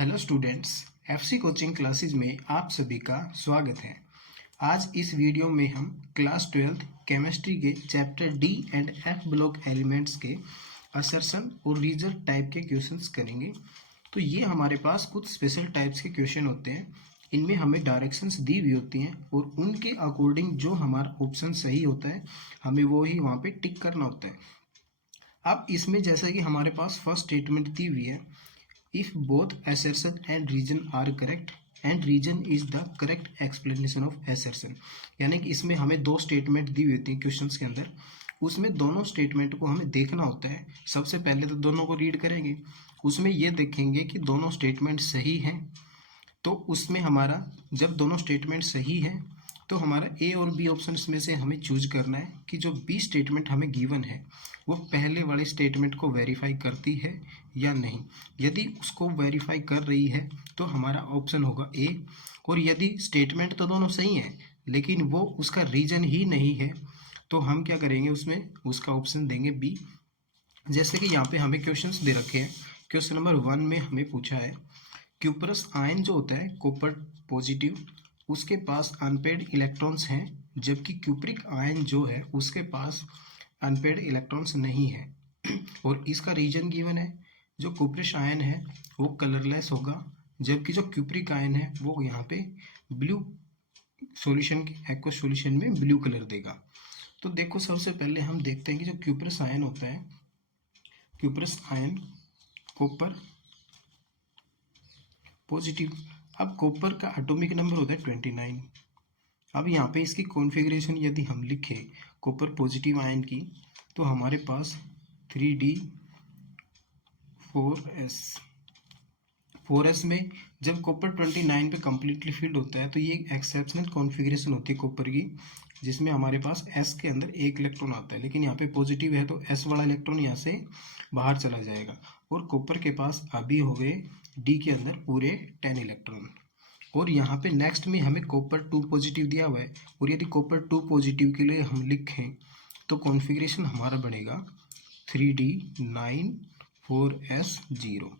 Hello students, FC coaching classes में आप सभी का स्वागत है। आज इस वीडियो में हम क्लास 12 केमिस्ट्री के chapter D and F block elements के असर्शन और रीजन टाइप के क्वेश्चंस करेंगे। तो ये हमारे पास कुछ स्पेशल टाइप्स के क्वेश्चन होते हैं। इनमें हमें डायरेक्शंस दी हुई होती हैं और उनके अकॉर्डिंग जो हमारा ऑप्शन सही होता है हमें वो ही वहाँ पे टिक करना होता है। अब इसमें जैसा कि हमारे पास फर्स्ट स्टेटमेंट दी हुई है, if both assertion and reason are correct and reason is the correct explanation of assertion। यानी कि इसमें हमें दो स्टेटमेंट दी हुई होती है क्वेश्चंस के अंदर, उसमें दोनों स्टेटमेंट को हमें देखना होता है। सबसे पहले तो दोनों को रीड करेंगे, उसमें ये देखेंगे कि दोनों स्टेटमेंट सही हैं। तो उसमें हमारा जब दोनों स्टेटमेंट सही है तो हमारा ए और बी ऑप्शन में से हमें चूज करना है कि जो बी स्टेटमेंट हमें गिवन है वो पहले वाले स्टेटमेंट को वेरीफाई करती है या नहीं। यदि उसको वेरीफाई कर रही है तो हमारा ऑप्शन होगा ए, और यदि स्टेटमेंट तो दोनों सही हैं लेकिन वो उसका रीजन ही नहीं है तो हम क्या करेंगे, उसमें उसका ऑप्शन देंगे बी। जैसे कि यहाँ पे हमें क्वेश्चंस दे रखे हैं। क्वेश्चन नंबर 1 में हमें पूछा है क्यूपरस आयन जो होता है कॉपर पॉजिटिव, उसके पास अनपेड इलेक्ट्रॉन्स हैं, जबकि क्यूप्रिक आयन जो है उसके पास अनपेड इलेक्ट्रॉन्स नहीं है। और इसका रीजन गिवन है, जो कुप्रिश आयन है वो कलरलेस होगा, जबकि जो क्यूप्रिक आयन है वो यहाँ पे ब्लू सॉल्यूशन के एक्वा सॉल्यूशन में ब्लू कलर देगा। तो देखो, सबसे पहले हम देखते हैं कि जो क्यूपरस आयन होता है, क्यूपरस आयन कॉपर पॉजिटिव। अब कॉपर का एटॉमिक नंबर होता है 29। अब यहाँ पे इसकी कॉन्फ़िगरेशन यदि हम लिखें कॉपर पॉजिटिव आयन की तो हमारे पास 3D4S में जब कॉपर 29 पे कम्प्लीटली फिल्ड होता है तो ये एक एक्सेप्शनल कॉन्फ़िगरेशन होती है कॉपर की, जिसमें हमारे पास S के अंदर एक इलेक्ट्रॉन आता है, लेकिन यहाँ पे पॉजिटिव है तो S वाला इलेक्ट्रॉन यहाँ से बाहर चला जाएगा। और कॉपर के पास अभी हो गए D के अंदर पूरे 10 इलेक्ट्रॉन। और यहाँ पे नेक्स्ट में हमें कॉपर 2 पॉजिटिव दिया हुआ है, और यदि कॉपर 2 पॉजिटिव के लिए हम लिखें तो कॉन्फ़िगरेशन हमारा बनेगा 3D9 4S0।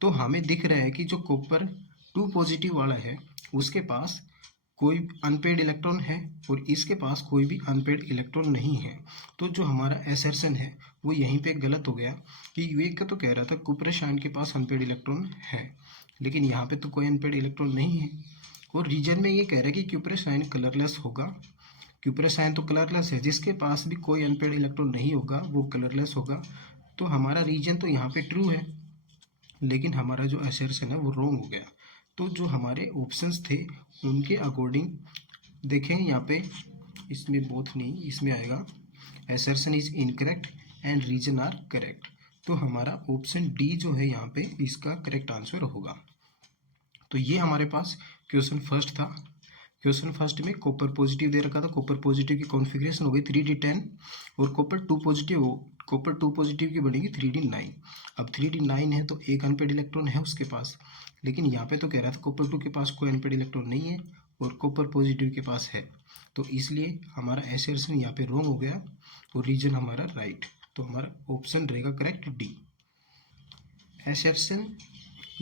तो हमें दिख रहा है कि जो कॉपर 2 पॉजिटिव वाला है उसके पास कोई अनपेड इलेक्ट्रॉन है और इसके पास कोई भी अनपेड इलेक्ट्रॉन नहीं है। तो जो हमारा एसर्शन है वो यहीं पे गलत हो गया कि ये तो कह रहा था कुप्रिश आयन के पास अनपेड इलेक्ट्रॉन है, लेकिन यहाँ पे तो कोई अनपेड इलेक्ट्रॉन नहीं है। और रीजन में ये कह रहा है कि क्यूपरस आयन कलरलेस होगा। क्यूपरस आयन तो कलरलेस है, जिसके पास भी कोई अनपेड इलेक्ट्रॉन नहीं होगा वो कलरलेस होगा। तो हमारा रीजन तो यहाँ पे ट्रू है, लेकिन हमारा जो असर्शन है वो रॉन्ग हो गया। तो जो हमारे ऑप्शंस थे उनके अकॉर्डिंग देखें, यहाँ पे इसमें बोथ नहीं, इसमें आएगा assertion is incorrect and reason are correct. तो हमारा ऑप्शन डी जो है यहाँ पे इसका करेक्ट आंसर होगा। तो ये हमारे पास क्वेश्चन फर्स्ट था। क्वेश्चन फर्स्ट में कॉपर पॉजिटिव दे रखा था, कॉपर पॉजिटिव की कॉन्फ़िगरेशन हो गई 3D10, और कॉपर 2 पॉजिटिव की बनेगी 3D9। अब 3D9 है तो एक अनपेड इलेक्ट्रॉन है उसके पास, लेकिन यहाँ पे तो कह रहा था कॉपर 2 के पास कोई अनपेड इलेक्ट्रॉन नहीं है और कॉपर पॉजिटिव के पास है, तो इसलिए हमारा असर्शन यहाँ पे रॉन्ग हो गया और रीजन हमारा राइट। तो हमारा ऑप्शन रहेगा करेक्ट डी। असर्शन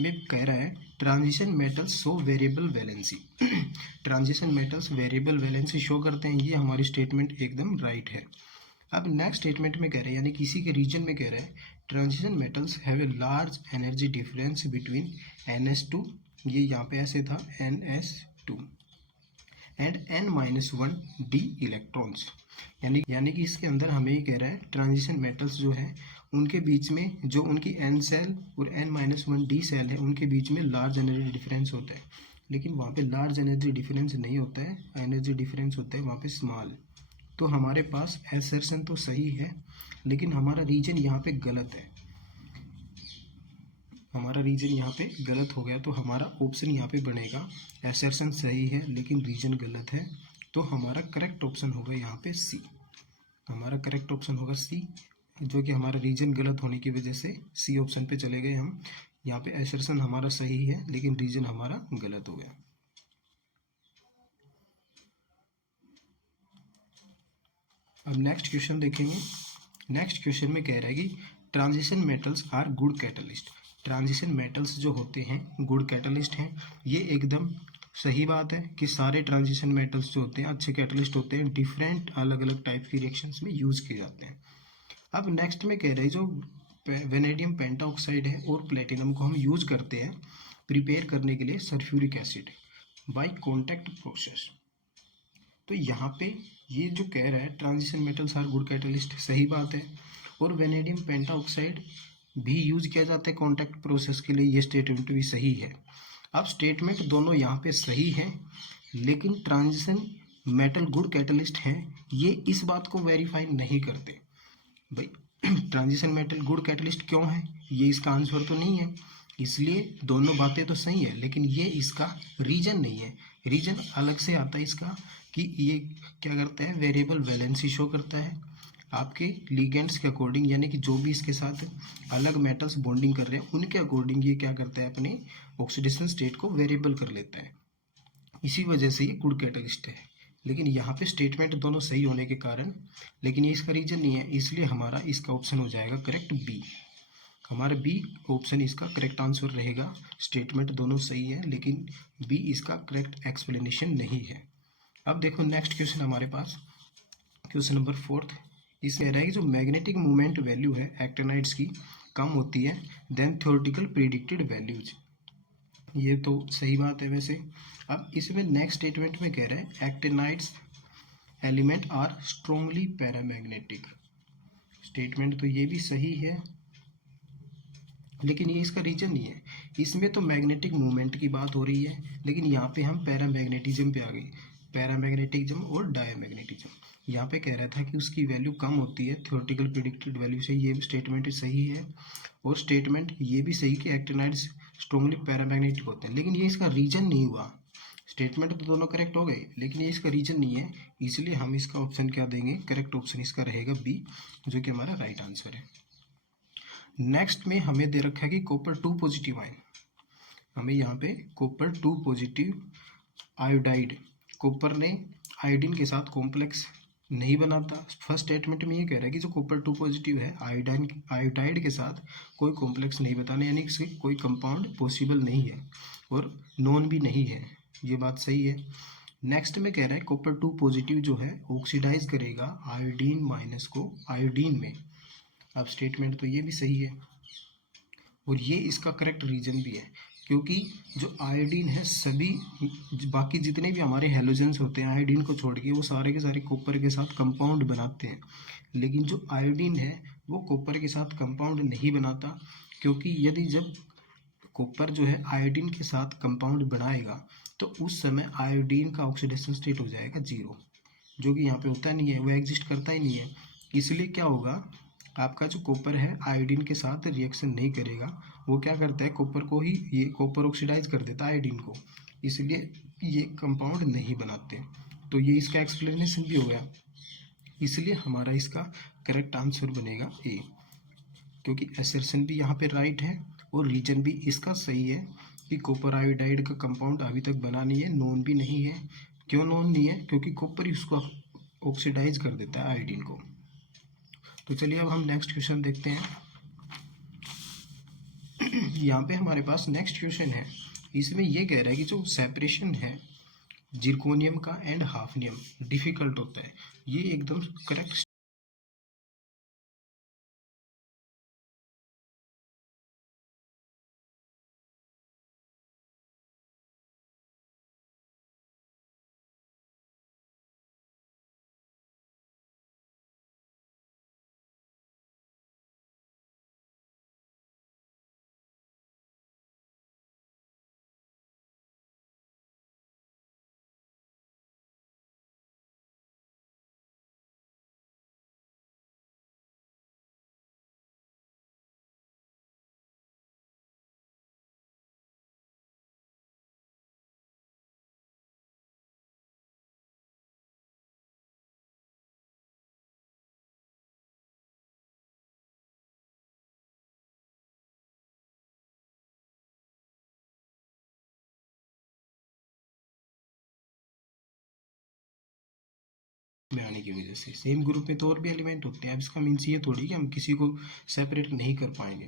में कह रहा है transition metals show variable valency. Transition metals variable valency show करते हैं, ये हमारी स्टेटमेंट एकदम राइट है। अब नेक्स्ट स्टेटमेंट में कह रहे हैं, यानी किसी के रीजन में कह रहे हैं transition metals have a large energy difference between NS2, ये यहाँ पे ऐसे था NS2 एंड N-1D इलेक्ट्रॉन्स। यानी कि इसके अंदर हमें ये कह रहा है ट्रांजिशन मेटल्स जो है उनके बीच में जो उनकी N सेल और N-1D सेल है उनके बीच में लार्ज एनर्जी डिफरेंस होता है, लेकिन वहाँ पे लार्ज एनर्जी डिफरेंस नहीं होता है, एनर्जी डिफरेंस होता है वहाँ पे स्मॉल। तो हमारे पास असर्शन तो सही है लेकिन हमारा रीजन यहाँ पे गलत है, हमारा रीजन यहाँ पे गलत हो गया। तो हमारा ऑप्शन यहाँ पे बनेगा असर्शन सही है लेकिन रीजन गलत है, तो हमारा करेक्ट ऑप्शन होगा यहाँ पे सी। हमारा करेक्ट ऑप्शन होगा सी, जो कि हमारा रीजन गलत होने की वजह से सी ऑप्शन पे चले गए हम। यहाँ पे असर्शन हमारा सही है लेकिन रीजन हमारा गलत हो गया। अब नेक्स्ट क्वेश्चन देखेंगे। नेक्स्ट क्वेश्चन में कह रहा है कि transition metals are good catalyst. Transition metals जो होते हैं गुड कैटलिस्ट हैं। ये एकदम सही बात है कि सारे ट्रांजिशन मेटल्स जो होते हैं अच्छे कैटलिस्ट होते हैं, डिफरेंट अलग अलग टाइप की रिएक्शंस में यूज किए जाते हैं। अब नेक्स्ट में कह रहे हैं जो वेनेडियम पेंटाऑक्साइड है और प्लेटिनम को हम यूज करते हैं प्रिपेयर करने के लिए sulphuric acid by contact process. तो यहाँ पे ये जो कह रहा है transition metals are good catalyst, सही बात है। और वेनेडियम पेंटाऑक्साइड भी यूज किया जाता है कॉन्टैक्ट प्रोसेस के लिए, ये स्टेटमेंट भी सही है। अब स्टेटमेंट दोनों यहाँ पे सही है, लेकिन ट्रांजिशन मेटल गुड कैटलिस्ट हैं ये इस बात को वेरीफाई नहीं करते। भाई ट्रांजिशन मेटल गुड कैटलिस्ट क्यों है, ये इसका आंसर तो नहीं है। इसलिए दोनों बातें तो सही है, लेकिन ये इसका रीजन नहीं है। रीजन अलग से आता है इसका कि ये क्या करता है, वेरिएबल वैलेंसी शो करता है आपके लिगेंड्स के अकॉर्डिंग, यानी कि जो भी इसके साथ अलग मेटल्स बॉन्डिंग कर रहे हैं उनके अकॉर्डिंग ये क्या करता है, अपने ऑक्सीडेशन स्टेट को वेरिएबल कर लेता है। इसी वजह से ये गुड कैटलिस्ट है। लेकिन यहाँ पे स्टेटमेंट दोनों सही होने के कारण, लेकिन ये इसका रीजन नहीं है, इसलिए हमारा इसका ऑप्शन हो जाएगा करेक्ट बी। हमारा बी ऑप्शन इसका करेक्ट आंसर रहेगा। स्टेटमेंट दोनों सही है, लेकिन बी इसका करेक्ट एक्सप्लेनेशन नहीं है। अब देखो नेक्स्ट क्वेश्चन हमारे पास, क्वेश्चन नंबर 4। इस कह रहा है कि जो मैग्नेटिक मोमेंट वैल्यू है एक्टिनाइड्स की कम होती है देन थ्योरेटिकल प्रिडिक्टेड वैल्यूज। ये तो सही बात है वैसे। अब इसमें नेक्स्ट स्टेटमेंट में कह रहा है actinides element are strongly paramagnetic. Statement तो ये भी सही है, लेकिन ये इसका रीजन नहीं है। इसमें तो मैग्नेटिक मूवमेंट की बात हो रही है, लेकिन यहाँ पे हम पैरामैग्नेटिज्म पे आ गए। पैरामैग्नेटिज्म और डायमैग्नेटिज्म, यहाँ पे कह रहा था कि उसकी वैल्यू कम होती है थ्योरेटिकल प्रिडिक्टेड वैल्यू से, ये स्टेटमेंट सही है। और स्टेटमेंट ये भी सही कि एक्टिनाइड्स स्ट्रोंगली पैरामैग्नेटिक होते हैं, लेकिन ये इसका रीजन नहीं हुआ। स्टेटमेंट तो दोनों करेक्ट हो गए, लेकिन ये इसका रीजन नहीं है, इसलिए हम इसका ऑप्शन क्या देंगे, करेक्ट ऑप्शन इसका रहेगा बी, जो कि हमारा राइट आंसर है। नेक्स्ट में हमें दे रखा है कि कॉपर 2 पॉजिटिव आयन, हमें यहाँ पे कॉपर 2 पॉजिटिव आयोडाइड, कॉपर ने आयोडीन के साथ कॉम्प्लेक्स नहीं बनाता। फर्स्ट स्टेटमेंट में ये कह रहा है कि जो कॉपर 2 पॉजिटिव है आयोडाइड के साथ कोई कॉम्प्लेक्स नहीं बताने, यानी कि कोई कंपाउंड पॉसिबल नहीं है और नॉन भी नहीं है, ये बात सही है। नेक्स्ट में कह रहा है कॉपर 2 पॉजिटिव जो है ऑक्सीडाइज करेगा आयोडीन माइनस को आयोडीन में। अब स्टेटमेंट तो ये भी सही है और ये इसका करेक्ट रीजन भी है, क्योंकि जो आयोडीन है सभी बाकी जितने भी हमारे हेलोजेंस होते हैं आयोडीन को छोड़ के वो सारे के सारे कॉपर के साथ कंपाउंड बनाते हैं, लेकिन जो आयोडीन है वो कॉपर के साथ कंपाउंड नहीं बनाता। क्योंकि यदि जब कॉपर जो है आयोडीन के साथ कंपाउंड बनाएगा तो उस समय आयोडीन का ऑक्सीडेशन स्टेट हो जाएगा 0, जो कि यहाँ पे होता नहीं है, वो एग्जिस्ट करता ही नहीं है। इसलिए क्या होगा, आपका जो कॉपर है आयोडीन के साथ रिएक्शन नहीं करेगा, वो क्या करता है कॉपर को ही, ये कॉपर ऑक्सीडाइज कर देता है आयोडीन को, इसलिए ये कंपाउंड नहीं बनाते। तो ये इसका एक्सप्लेनेशन भी हो गया, इसलिए हमारा इसका करेक्ट आंसर बनेगा ए, क्योंकि एसर्शन भी यहाँ पे राइट है और रीजन भी इसका सही है कि कॉपर आयोडाइड का कंपाउंड अभी तक बना नहीं है, नॉन भी नहीं है। क्यों नॉन नहीं है, क्योंकि कॉपर उसको ऑक्सीडाइज कर देता है आयोडीन को। तो चलिए अब हम नेक्स्ट क्वेश्चन देखते हैं। यहाँ पे हमारे पास नेक्स्ट क्वेश्चन है, इसमें ये कह रहा है कि जो सेपरेशन है जिरकोनियम का एंड हाफनियम डिफिकल्ट होता है, ये एकदम करेक्ट में आने की वजह से। सेम ग्रुप में तो और भी एलिमेंट होते हैं, अब इसका मीन्स ये थोड़ी कि हम किसी को सेपरेट नहीं कर पाएंगे।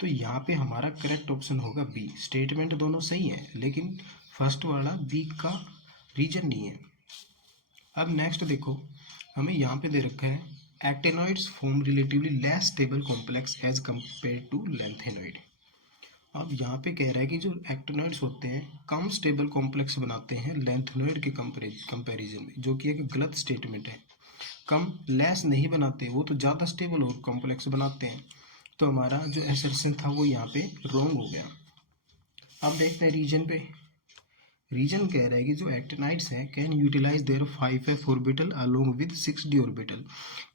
तो यहाँ पे हमारा करेक्ट ऑप्शन होगा बी। स्टेटमेंट दोनों सही है लेकिन फर्स्ट वाला बी का रीजन नहीं है। अब नेक्स्ट देखो, हमें यहाँ पे दे रखा है actinoids form relatively less stable complex as compare to lanthanoid. अब यहाँ पे कह रहा है कि जो एक्टेनॉइड्स होते हैं कम स्टेबल कॉम्प्लेक्स बनाते हैं लेंथेनॉइड के कंपैरिजन में, जो कि एक गलत स्टेटमेंट है। कम लेस नहीं बनाते, वो तो ज़्यादा स्टेबल और कॉम्प्लेक्स बनाते हैं। तो हमारा जो असर्शन था वो यहाँ पे रॉन्ग हो गया। अब देखते हैं रीजन पे। रीजन कह रहा है कि जो एक्टिनाइड्स हैं can utilise their 5f orbital along with 6d orbital,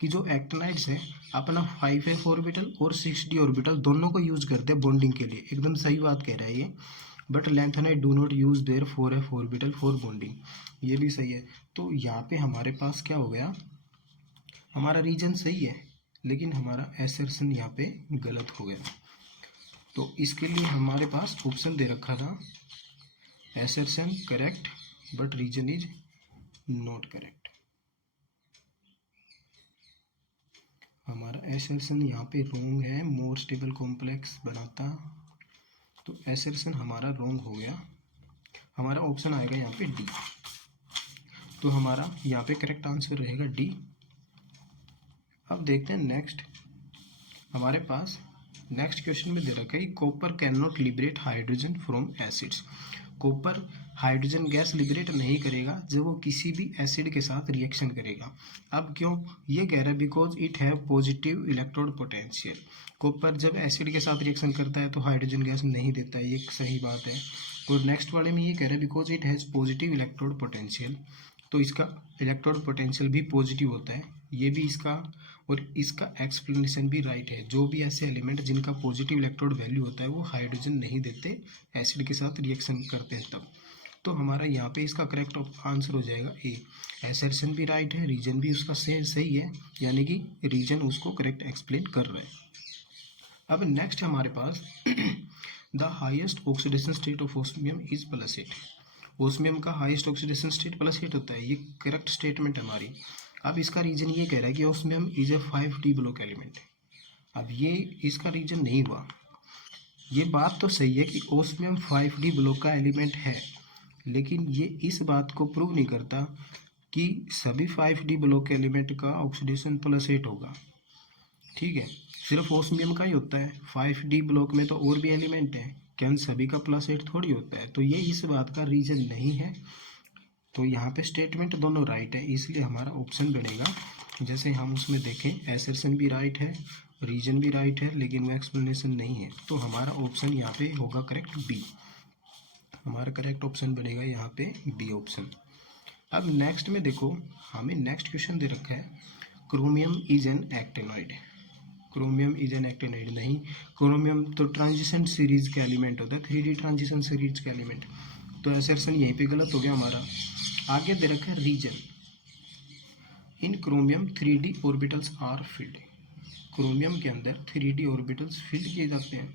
कि जो एक्टिनाइड्स हैं अपना 5f ऑर्बिटल और 6d ऑर्बिटल दोनों को यूज करते हैं बॉन्डिंग के लिए। एकदम सही बात कह रहा है ये। But lanthanide do not use their 4f orbital for bonding, ये भी सही है। तो यहाँ पे हमारे पास क्या हो गया, हमारा रीजन सही है लेकिन हमारा असर्शन यहाँ पे गलत हो गया। तो इसके लिए हमारे पास ऑप्शन दे रखा था assertion correct but region is not correct। हमारा assertion यहाँ पे wrong है, more stable complex बनाता, तो assertion हमारा wrong हो गया। हमारा ऑप्शन आएगा यहाँ पे डी। तो हमारा यहाँ पे करेक्ट आंसर रहेगा डी। अब देखते हैं नेक्स्ट। हमारे पास नेक्स्ट क्वेश्चन में दे रखा है copper can not liberate hydrogen from acids. Copper hydrogen gas liberate नहीं करेगा जब वो किसी भी एसिड के साथ रिएक्शन करेगा। अब क्यों, ये कह रहा है because it have positive electrode potential. Copper जब एसिड के साथ रिएक्शन करता है तो हाइड्रोजन गैस नहीं देता है, ये सही बात है। और नेक्स्ट वाले में ये कह रहा है because it has positive electrode potential, तो इसका इलेक्ट्रोड पोटेंशियल भी पॉजिटिव होता है, ये भी इसका और इसका एक्सप्लेनेशन भी राइट है। जो भी ऐसे एलिमेंट जिनका पॉजिटिव इलेक्ट्रोड वैल्यू होता है वो हाइड्रोजन नहीं देते, एसिड के साथ रिएक्शन करते हैं तब। तो हमारा यहाँ पे इसका करेक्ट आंसर हो जाएगा ए। एसर्शन भी राइट है, रीजन भी उसका सही है, यानी कि रीजन उसको करेक्ट एक्सप्लेन कर रहा है। अब नेक्स्ट हमारे पास the highest oxidation state of osmium is +8। Osmium का हाईएस्ट ऑक्सीडेशन स्टेट +8 होता है, ये करेक्ट स्टेटमेंट है हमारी। अब इसका रीजन ये कह रहा है कि osmium is a 5d block element. अब ये इसका रीजन नहीं हुआ। ये बात तो सही है कि ऑस्मियम 5d ब्लॉक का एलिमेंट है, लेकिन ये इस बात को प्रूव नहीं करता कि सभी 5d ब्लॉक एलिमेंट का ऑक्सीडेशन +8 होगा। ठीक है, सिर्फ ऑस्मियम का ही होता है, 5d ब्लॉक में तो और भी एलिमेंट है, क्या सभी का +8 थोड़ी होता है। तो ये इस बात का रीजन नहीं है। तो यहाँ पे स्टेटमेंट दोनों राइट है, इसलिए हमारा ऑप्शन बनेगा। जैसे हम उसमें देखें एसर्शन भी राइट है, रीजन भी राइट है, लेकिन वो एक्सप्लेनेशन नहीं है। तो हमारा ऑप्शन यहाँ पे होगा करेक्ट बी। हमारा करेक्ट ऑप्शन बनेगा यहाँ पे बी ऑप्शन। अब नेक्स्ट में देखो, हमें नेक्स्ट क्वेश्चन दे रखा है chromium is an actinoid. Chromium is an actinoid नहीं, क्रोमियम तो ट्रांजिशन सीरीज का एलिमेंट होता है, 3D ट्रांजिशन सीरीज का एलिमेंट। तो असर्शन यहीं पे गलत हो गया हमारा। आगे दे रखा है reason in chromium 3D orbitals are filled. Chromium के अंदर 3D ऑर्बिटल्स फिल्ड किए जाते हैं,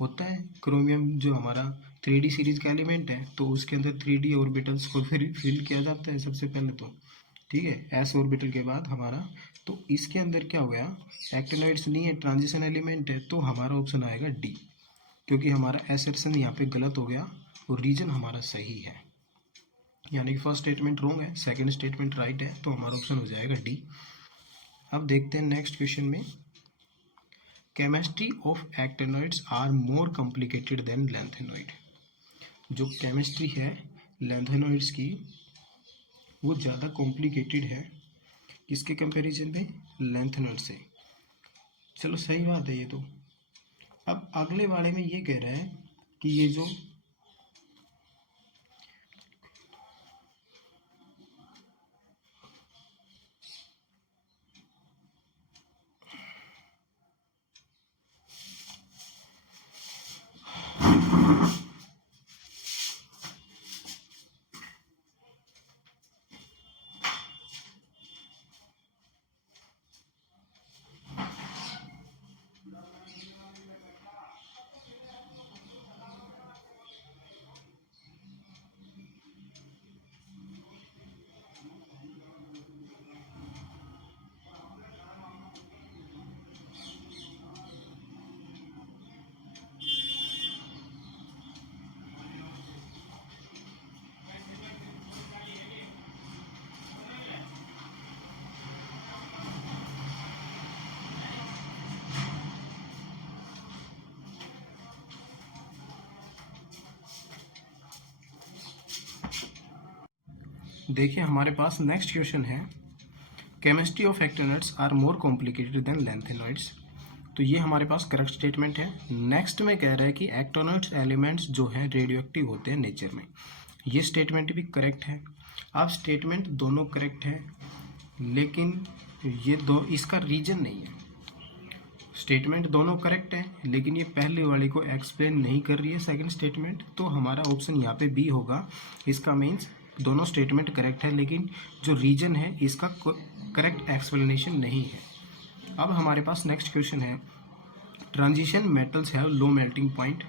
होता है। क्रोमियम जो हमारा 3D सीरीज का एलिमेंट है तो उसके अंदर 3D ऑर्बिटल्स को फिर फिल किया जाता है सबसे पहले तो, ठीक है, एस ऑर्बिटल के बाद हमारा। तो इसके अंदर क्या हो गया, एक्टिनॉइड्स नहीं है, ट्रांजिशन एलिमेंट है, तो हमारा ऑप्शन आएगा डी। क्योंकि हमारा असर्शन यहाँ पे गलत हो गया और रीजन हमारा सही है, यानी कि फर्स्ट स्टेटमेंट रॉन्ग है, सेकंड स्टेटमेंट राइट है, तो हमारा ऑप्शन हो जाएगा डी। अब देखते हैं नेक्स्ट क्वेश्चन में, chemistry of actinoids are more complicated than lanthanoid. जो केमिस्ट्री है लेंथेनॉइड्स की वो ज़्यादा कॉम्प्लिकेटेड है, किसके कंपैरिजन में, लेंथेनॉइड से। चलो सही बात है ये तो। अब अगले वाले में ये कह रहा है कि ये जो देखिए हमारे पास नेक्स्ट क्वेश्चन है, chemistry of actinoids are more complicated than lanthanoids. तो ये हमारे पास करेक्ट स्टेटमेंट है। नेक्स्ट में कह रहा है कि एक्टेनॉइड्स एलिमेंट्स जो हैं रेडियोएक्टिव होते हैं नेचर में। ये स्टेटमेंट भी करेक्ट है। अब स्टेटमेंट दोनों करेक्ट है, लेकिन ये दो इसका रीजन नहीं है। स्टेटमेंट दोनों करेक्ट है, लेकिन ये पहले वाली को एक्सप्लेन नहीं कर रही है सेकंड स्टेटमेंट। तो हमारा ऑप्शन यहाँ पे बी होगा। इसका मीन्स दोनों स्टेटमेंट करेक्ट है, लेकिन जो रीजन है इसका करेक्ट एक्सप्लेनेशन नहीं है। अब हमारे पास नेक्स्ट क्वेश्चन है, transition metals have low melting point.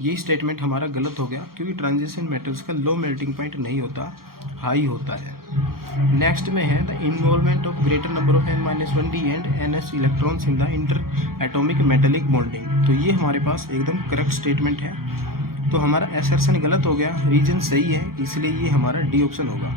ये स्टेटमेंट हमारा गलत हो गया, क्योंकि ट्रांजिशन मेटल्स का लो मेल्टिंग पॉइंट नहीं होता, हाई होता है। नेक्स्ट में है, the involvement of greater number of n-1d and ns electrons in the inter atomic metallic bonding. तो ये हमारे पास एकदम करेक्ट स्टेटमेंट है। तो हमारा असर्शन गलत हो गया, रीजन सही है, इसलिए ये हमारा डी ऑप्शन होगा।